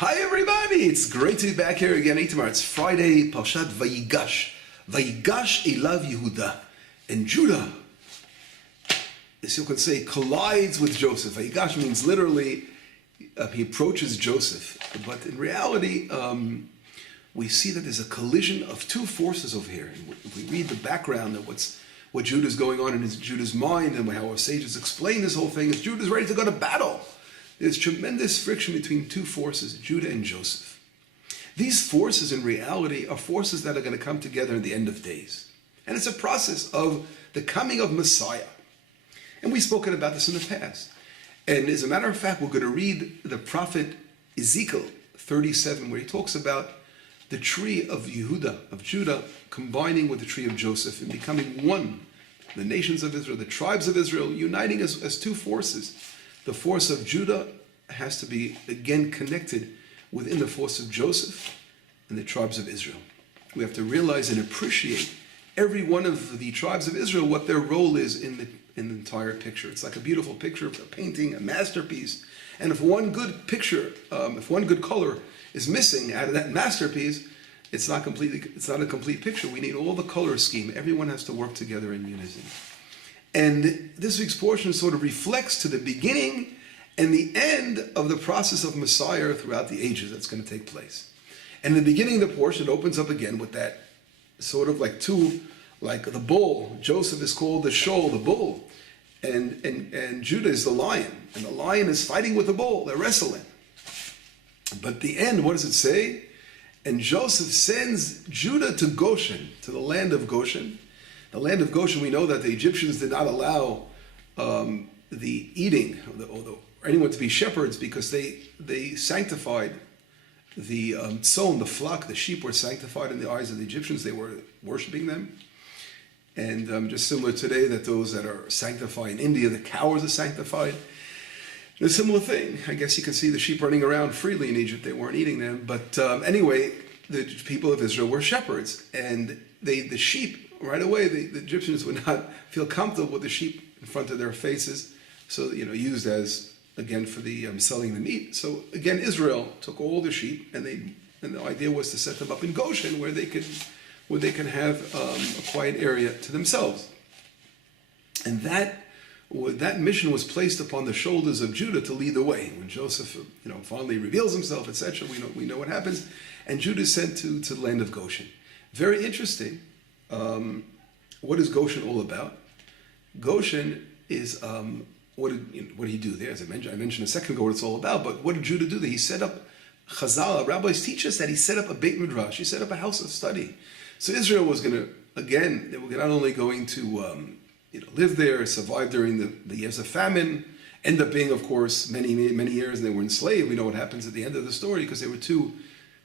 Hi everybody, it's great to be back here again. Itamar. It's Friday, Parashat Vayigash. Vayigash Elav Yehuda. And Judah, as you could say, collides with Joseph. Vayigash means literally he approaches Joseph. But in reality, we see that there's a collision of two forces over here. If we read the background of what Judah's going on in Judah's mind and how our sages explain this whole thing, is Judah's ready to go to battle. There's tremendous friction between two forces, Judah and Joseph. These forces in reality are forces that are going to come together in the end of days. And it's a process of the coming of Messiah. And we've spoken about this in the past. And as a matter of fact, we're going to read the prophet Ezekiel 37, where he talks about the tree of Yehuda, of Judah, combining with the tree of Joseph and becoming one. The nations of Israel, the tribes of Israel, uniting as two forces. The force of Judah has to be again connected within the force of Joseph and the tribes of Israel. We have to realize and appreciate every one of the tribes of Israel, what their role is in the entire picture. It's like a beautiful picture, a painting, a masterpiece. And if one good picture, if one good color is missing out of that masterpiece, it's not a complete picture. We need all the color scheme. Everyone has to work together in unison. And this week's portion sort of reflects to the beginning and the end of the process of Messiah throughout the ages that's going to take place. And in the beginning of the portion, it opens up again with that sort of like the bull. Joseph is called the shoal, the bull. And Judah is the lion. And the lion is fighting with the bull. They're wrestling. But at the end, what does it say? And Joseph sends Judah to Goshen, to the land of Goshen. The land of Goshen, we know that the Egyptians did not allow the eating or anyone to be shepherds because they sanctified the tzon, the flock, the sheep were sanctified in the eyes of the Egyptians. They were worshiping them. And just similar today that those that are sanctified in India, the cows are sanctified. And a similar thing. I guess you can see the sheep running around freely in Egypt. They weren't eating them. But anyway, the people of Israel were shepherds. And the sheep, right away, the Egyptians would not feel comfortable with the sheep in front of their faces, so used as again for the selling the meat. So again, Israel took all the sheep, and the idea was to set them up in Goshen, where they could have a quiet area to themselves. And that mission was placed upon the shoulders of Judah to lead the way. When Joseph, finally reveals himself, etc., we know what happens, and Judah is sent to the land of Goshen. Very interesting. What is Goshen all about? Goshen is, what did he do there? As I mentioned a second ago what it's all about, but what did Judah do there? He set up, Chazal, rabbis teach us that he set up a Beit Midrash, he set up a house of study. So Israel was going to, again, they were not only going to live there, survive during the years of famine, end up being, of course, many years, and they were enslaved. We know what happens at the end of the story because they were too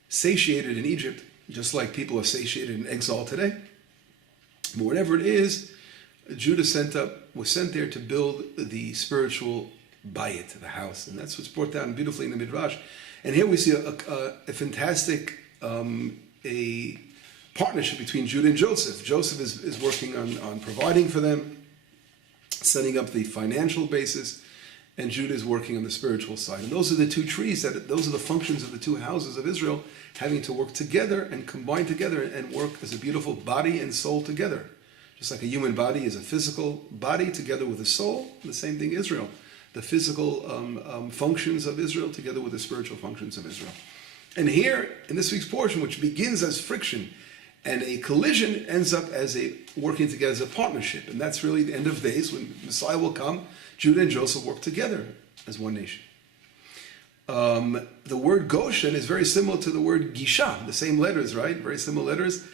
satiated in Egypt, just like people are satiated in exile today. But whatever it is, Judah was sent there to build the spiritual bayit, the house. And that's what's brought down beautifully in the Midrash. And here we see a fantastic a partnership between Judah and Joseph. Joseph is working on providing for them, setting up the financial basis, and Judah is working on the spiritual side. And those are the two trees, those are the functions of the two houses of Israel, having to work together and combine together and work as a beautiful body and soul together. Just like a human body is a physical body together with a soul, the same thing Israel. The physical functions of Israel together with the spiritual functions of Israel. And here, in this week's portion, which begins as friction and a collision, ends up as a working together as a partnership. And that's really the end of days when Messiah will come. Judah and Joseph work together as one nation. The word Goshen is very similar to the word Gisha, the same letters, right? Very similar letters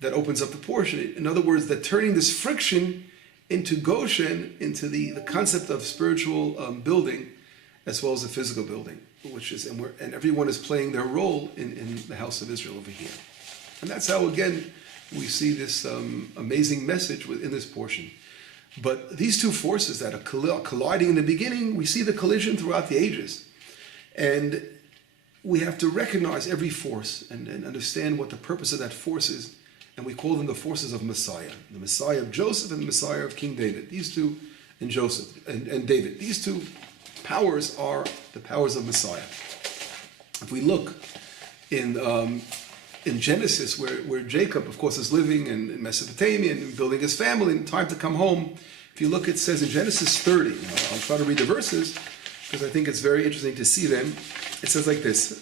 that opens up the portion. In other words, that turning this friction into Goshen, into the concept of spiritual building, as well as the physical building, which is, and everyone is playing their role in the house of Israel over here. And that's how, again, we see this amazing message within this portion. But these two forces that are colliding in the beginning, we see the collision throughout the ages. And we have to recognize every force and understand what the purpose of that force is. And we call them the forces of Messiah. The Messiah of Joseph and the Messiah of King David. These two, and Joseph and David. These two powers are the powers of Messiah. If we look in Genesis, where Jacob, of course, is living in Mesopotamia and building his family, and time to come home. If you look, it says in Genesis 30, I'll try to read the verses, because I think it's very interesting to see them. It says like this,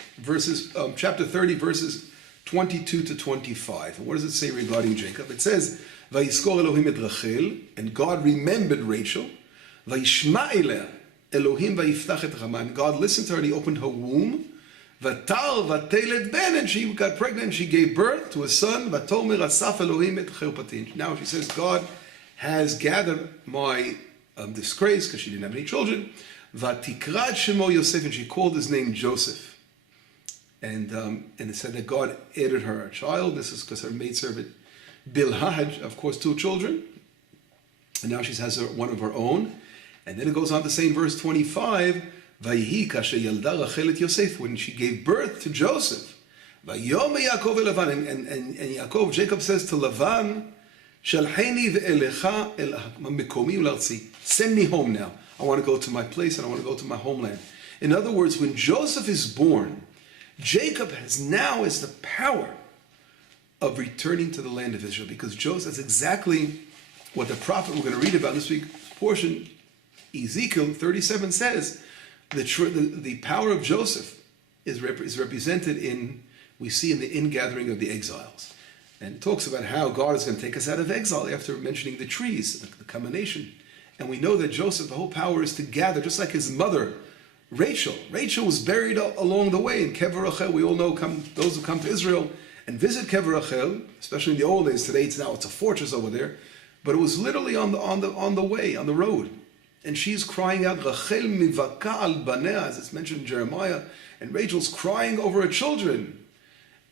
chapter 30, verses 22 to 25. And what does it say regarding Jacob? It says, Vayiskor Elohim et Rachel, and God remembered Rachel. Vayishma eleh Elohim vayiftach et Chama, and God listened to her and he opened her womb. Vatal vateled ben, and she got pregnant and she gave birth to a son. Vatomer asaf Elohim et cherpatin. Now she says, God has gathered my disgrace, because she didn't have any children. Vatikrad shemo Yosef, and she called his name Joseph. And it said that God added her a child. This is because her maidservant Bilhah had, of course, 2 children. And now she has one of her own. And then it goes on to say in verse 25, Vayihi kasher yalda Rachel et Yosef, when she gave birth to Joseph. Vayom Yaakov el Lavan, and Yaakov, Jacob says to Lavan, Shalcheni ve'elecha el mekomi u'lartzi. Send me home now. I want to go to my place and I want to go to my homeland. In other words, when Joseph is born, Jacob has the power of returning to the land of Israel, because Joseph, that's exactly what the prophet we're going to read about this week's portion, Ezekiel 37, says. The power of Joseph is represented we see in the ingathering of the exiles. And it talks about how God is going to take us out of exile after mentioning the trees, the combination. And we know that Joseph, the whole power is to gather, just like his mother, Rachel. Rachel was buried along the way in Kever Rachel. We all know those who come to Israel and visit Kever Rachel, especially in the old days. Today it's a fortress over there. But it was literally on the way, on the road. And she's crying out, Rachel mivaka al banea, as it's mentioned in Jeremiah. And Rachel's crying over her children.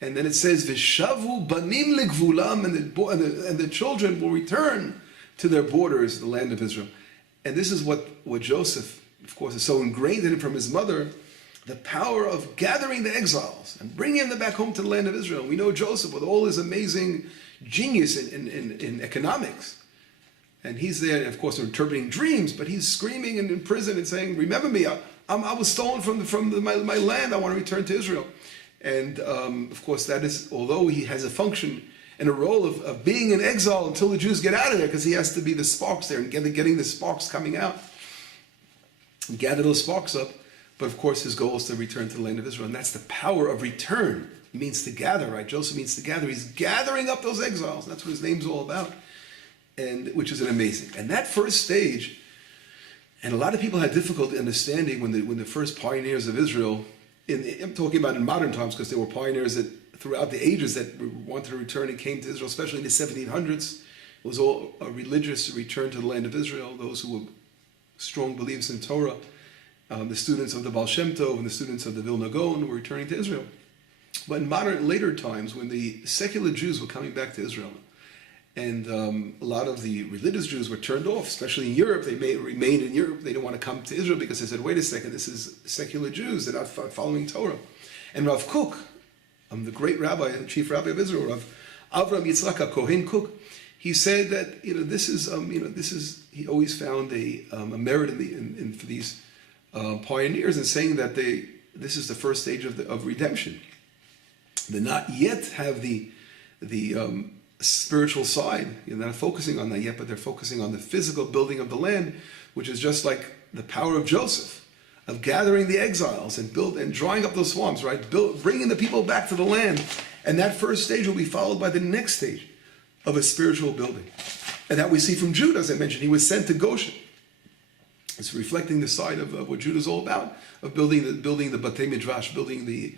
And then it says, Vishavu banim legvulam, and the children will return to their borders, the land of Israel. And this is what Joseph, of course, is so ingrained in him from his mother, the power of gathering the exiles and bringing them back home to the land of Israel. We know Joseph with all his amazing genius in economics. And he's there, of course, interpreting dreams, but he's screaming in prison and saying, remember me, I was stolen from my land, I want to return to Israel. And of course, that is, although he has a function and a role of being in exile until the Jews get out of there, because he has to be the sparks there and getting the sparks coming out and gather those sparks up. But of course, his goal is to return to the land of Israel. And that's the power of return. It means to gather, right? Joseph means to gather. He's gathering up those exiles. And that's what his name's all about. And which is an amazing. And that first stage, and a lot of people had difficulty understanding when the first pioneers of Israel, I'm talking about in modern times, because there were pioneers that throughout the ages that wanted to return and came to Israel, especially in the 1700s. It was all a religious return to the land of Israel, those who were strong believers in Torah, the students of the Baal Shem Tov and the students of the Vilna Gaon were returning to Israel. But in later times, when the secular Jews were coming back to Israel, and a lot of the religious Jews were turned off, especially in Europe. They remained in Europe. They didn't want to come to Israel because they said, wait a second, this is secular Jews. They're not following Torah. And Rav Kook, the great rabbi, the chief rabbi of Israel, Rav Avram Yitzchak Kohen Kook, he said that this is he always found a merit for these pioneers in saying that this is the first stage of redemption. They not yet have the spiritual side. They're not focusing on that yet, but they're focusing on the physical building of the land, which is just like the power of Joseph, of gathering the exiles and drawing up those swamps, right? Bringing the people back to the land. And that first stage will be followed by the next stage of a spiritual building. And that we see from Judah, as I mentioned. He was sent to Goshen. It's reflecting the side of what Judah is all about, of building the Batei Midrash, building the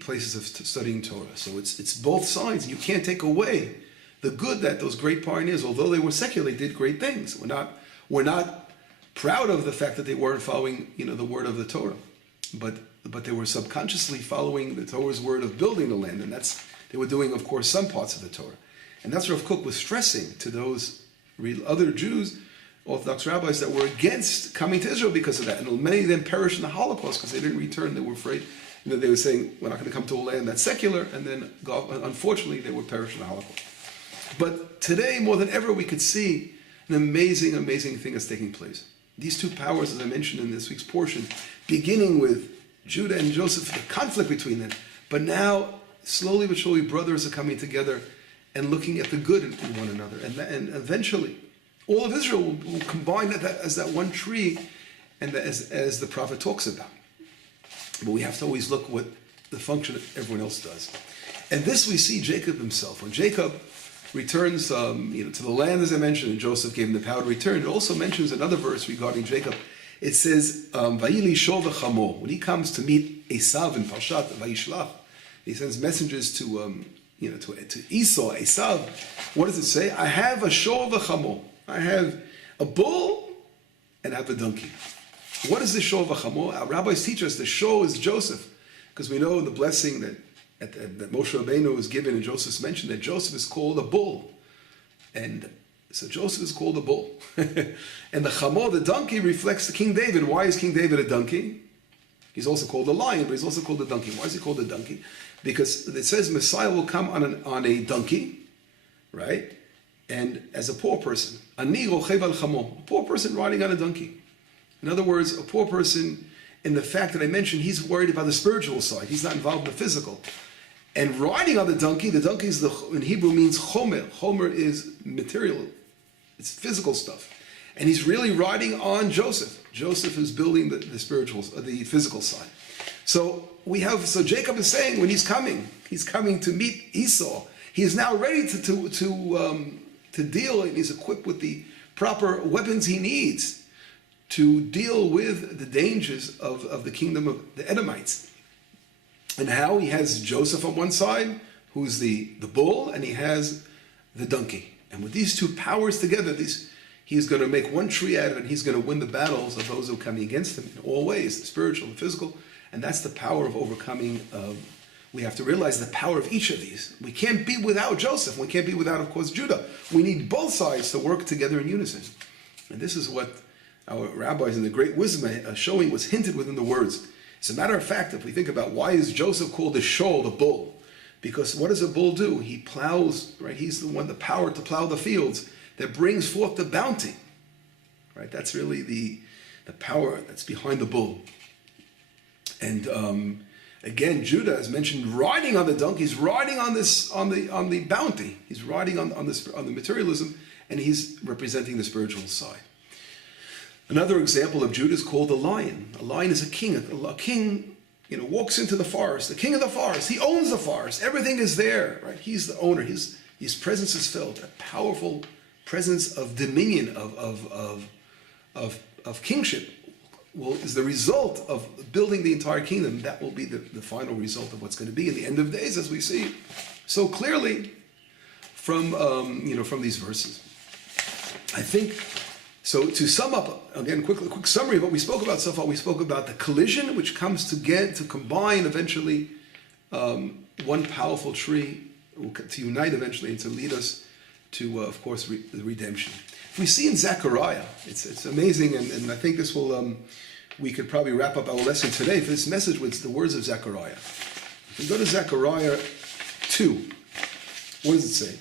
places of studying Torah. So it's both sides. You can't take away the good that those great pioneers, although they were secular, they did great things. We're not proud of the fact that they weren't following, the word of the Torah, but they were subconsciously following the Torah's word of building the land, and they were doing, of course, some parts of the Torah, and that's what Rav Kook was stressing to those other Jews, Orthodox rabbis that were against coming to Israel because of that, and many of them perished in the Holocaust because they didn't return. They were afraid. They were saying, we're not going to come to a land that's secular, and then, unfortunately, they would perish in the Holocaust. But today, more than ever, we could see an amazing, amazing thing that's taking place. These two powers, as I mentioned in this week's portion, beginning with Judah and Joseph, the conflict between them. But now, slowly but surely, brothers are coming together and looking at the good in one another. And eventually, all of Israel will combine as that one tree, and as the prophet talks about. But we have to always look what the function that everyone else does. And this we see Jacob himself. When Jacob returns to the land, as I mentioned, and Joseph gave him the power to return, it also mentions another verse regarding Jacob. It says, Vayili Shov v'chamo. When he comes to meet Esav in Parashat Vayishlach, he sends messengers to Esau, Esav. What does it say? I have a shov v'chamo. I have a bull and I have a donkey. What is the shov v'chamo? Our rabbis teach us the show is Joseph, because we know the blessing that Moshe Rabbeinu was given, and Joseph's mentioned that Joseph is called a bull. And so Joseph is called a bull. And the chamo, the donkey, reflects the King David. Why is King David a donkey? He's also called a lion, but he's also called a donkey. Why is he called a donkey? Because it says Messiah will come on a donkey, right? And as a poor person. Ani rochev al chamo. A poor person riding on a donkey. In other words, a poor person, in the fact that I mentioned, he's worried about the spiritual side. He's not involved in the physical. And riding on the donkey is in Hebrew means chomer. Chomer is material. It's physical stuff. And he's really riding on Joseph. Joseph is building the physical side. So Jacob is saying when he's coming to meet Esau. He is now ready to deal, and he's equipped with the proper weapons he needs to deal with the dangers of the kingdom of the Edomites. And how he has Joseph on one side, who's the bull, and he has the donkey. And with these two powers together, he's going to make one tree out of it, and he's going to win the battles of those who are coming against him in all ways, the spiritual, the physical. And that's the power of overcoming. We have to realize the power of each of these. We can't be without Joseph. We can't be without, of course, Judah. We need both sides to work together in unison. And this is what our rabbis in the great wisdom are showing was hinted within the words. As a matter of fact, if we think about why is Joseph called the shol, the bull? Because what does a bull do? He plows, right? He's the power to plow the fields that brings forth the bounty, right? That's really the power that's behind the bull. And again, Judah is mentioned riding on the donkey. He's riding on the bounty. He's riding on the materialism, and he's representing the spiritual side. Another example of Judah is called a lion. A lion is a king. A king, walks into the forest. The king of the forest. He owns the forest. Everything is there, right? He's the owner. His presence is felt. A powerful presence of dominion, of kingship, is the result of building the entire kingdom. That will be the final result of what's going to be in the end of days, as we see so clearly from these verses. I think. So to sum up, again, quick summary of what we spoke about so far. We spoke about the collision, which comes to combine eventually one powerful tree, to unite eventually and to lead us to, of course, the redemption. We see in Zechariah, it's amazing, and I think this will, we could probably wrap up our lesson today for this message with the words of Zechariah. If we go to Zechariah 2, what does it say?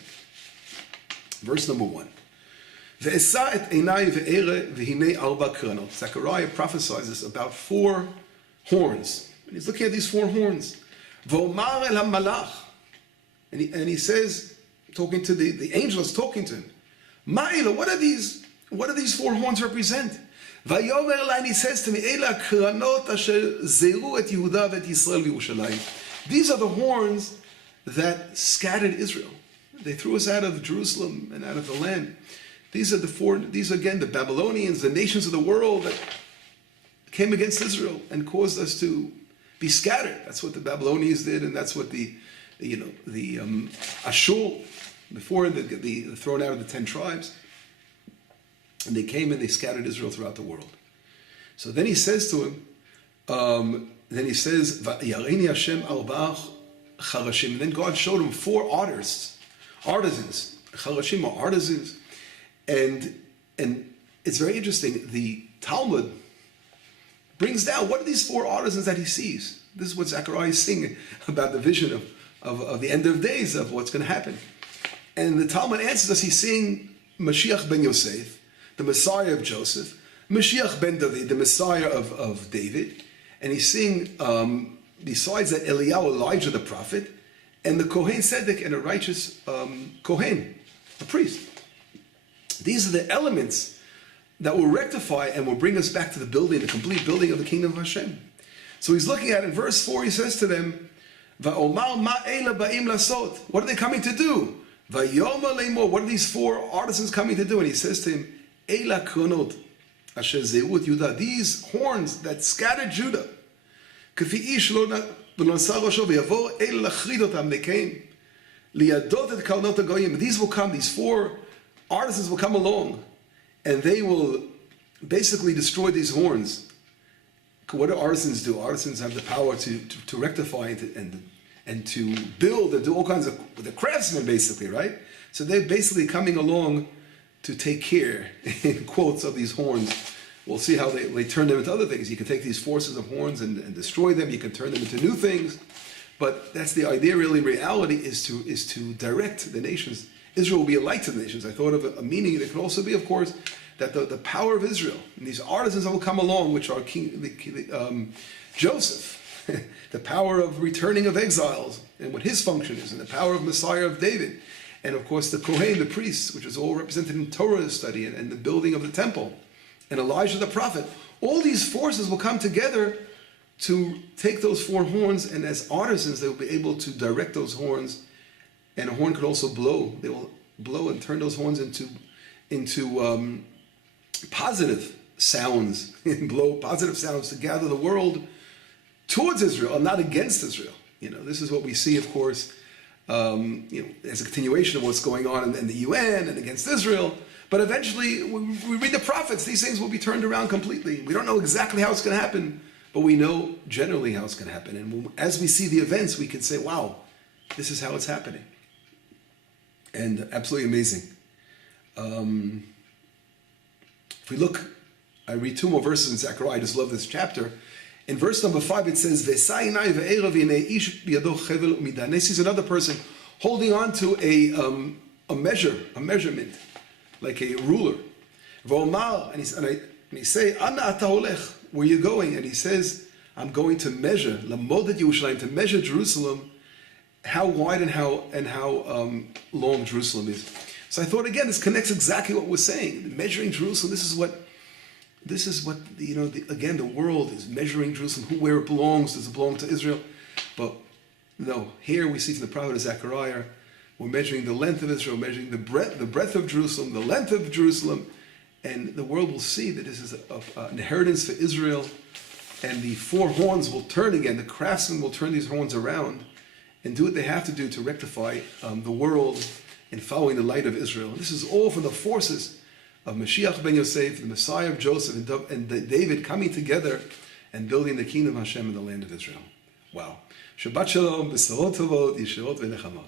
Verse number 1. Zechariah prophesies about 4 horns. And he's looking at these 4 horns. And he says, talking to the angel is talking to him, Ma'ila, what do these 4 horns represent? And he says to me, these are the horns that scattered Israel. They threw us out of Jerusalem and out of the land. These are again the Babylonians, the nations of the world that came against Israel and caused us to be scattered. That's what the Babylonians did, and that's what the Ashur, before the thrown out of the 10 tribes. And they came and they scattered Israel throughout the world. So then he says to him, Yareini Hashem arba'ah charashim. And then God showed him 4 artisans. Charashim are artisans. And it's very interesting. The Talmud brings down, what are these 4 artisans that he sees? This is what Zechariah is seeing about the vision of the end of days, of what's going to happen. And the Talmud answers us, he's seeing Mashiach ben Yosef, the Messiah of Joseph, Mashiach ben David, the Messiah of David, and he's seeing, besides that, Eliyahu, Elijah the prophet, and the Kohen Tzedek, and a righteous Kohen, a priest. These are the elements that will rectify and will bring us back to the building, the complete building of the kingdom of Hashem. So he's looking at it in verse 4, he says to them, Va'omar ma eila ba'im lasot. What are they coming to do? Va'yoma leimor. What are these four artisans coming to do? And he says to him, Eila kronot asher zeut Yudah. These horns that scattered Judah. K'fi ish lo v'nasar rosho v'yavo eila lachrid otam. They came. Liyadot et kalnot hagoyim. These will come, these four artisans will come along, and they will basically destroy these horns. What do artisans do? Artisans have the power to rectify and to build and do all kinds of, the craftsmen basically, right? So they're basically coming along to take care, in quotes, of these horns. We'll see how they turn them into other things. You can take these forces of horns and destroy them. You can turn them into new things. But that's the idea, really. Reality is to direct the nations. Israel will be a light to the nations. I thought of a meaning that could also be, of course, that the power of Israel, and these artisans that will come along, which are Joseph, the power of returning of exiles, and what his function is, and the power of Messiah of David, and of course the Kohen, the priests, which is all represented in Torah study and the building of the temple, and Elijah the prophet. All these forces will come together to take those four horns, and as artisans, they will be able to direct those horns, and a horn could also blow. They will blow and turn those horns into positive sounds, and blow positive sounds to gather the world towards Israel and not against Israel. This is what we see, of course, as a continuation of what's going on in the UN and against Israel. But eventually, we read the prophets, these things will be turned around completely. We don't know exactly how it's going to happen, but we know generally how it's going to happen. And as we see the events, we can say, wow, this is how it's happening. And absolutely amazing. If we look, I read two more verses in Zechariah. I just love this chapter. In verse number 5, it says, He sees another person holding on to a measurement, like a ruler. And he say, where are you going? And he says, I'm going to measure, to measure Jerusalem, how wide and how long Jerusalem is. So I thought, again, this connects exactly what we're saying. Measuring Jerusalem, this is what again, the world is measuring Jerusalem, where it belongs. Does it belong to Israel? But no, here we see from the prophet of Zechariah, we're measuring the length of Israel, measuring the breadth of Jerusalem, the length of Jerusalem, and the world will see that this is an inheritance for Israel, and the four horns will turn again. The craftsmen will turn these horns around and do what they have to do to rectify the world in following the light of Israel. And this is all from the forces of Mashiach ben Yosef, the Messiah of Joseph, and David coming together and building the kingdom of Hashem in the land of Israel. Wow. Shabbat Shalom, B'sorot Tovot, Yeshurot V'nechama.